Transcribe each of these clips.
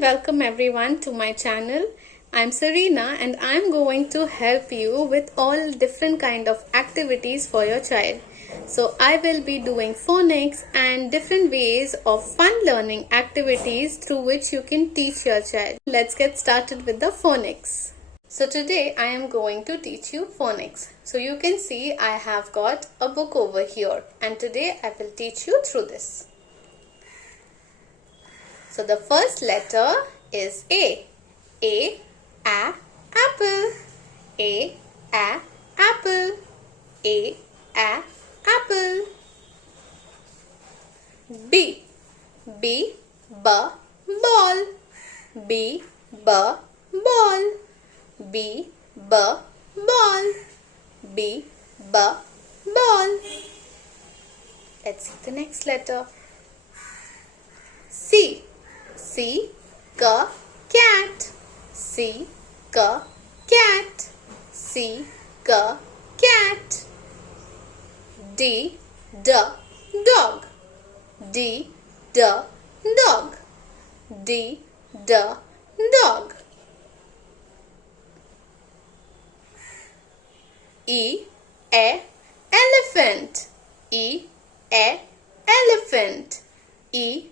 and welcome everyone to my channel. I'm Serena and I'm going to help you with all different kind of activities for your child. So I will be doing phonics and different ways of fun learning activities through which you can teach your child. Let's get started with the phonics. So today I am going to teach you phonics. So you can see I have got a book over here and today I will teach you through this. So the first letter is A. A, apple. A, apple. A, apple. B, ball. B, ball. B, ball. B, ball. Let's see the next letter. C, cat. C, cat. C, cat. D, dog. D, dog. D, dog. E, elephant. E, elephant. E,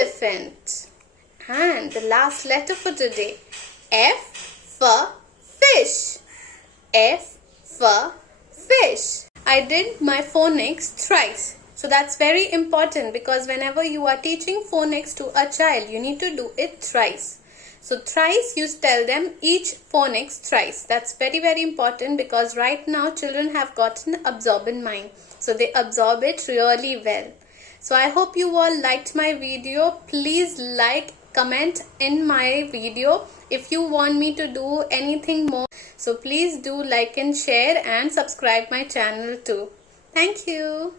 elephant. And the last letter for today, F for fish. F for fish. I did my phonics thrice. So that's very important because whenever you are teaching phonics to a child, you need to do it thrice. So thrice you tell them each phonics thrice. That's very important because right now children have got an absorbent mind. So they absorb it really well. So I hope you all liked my video. Please like, comment in my video if you want me to do anything more. So please do like and share and subscribe my channel too. Thank you.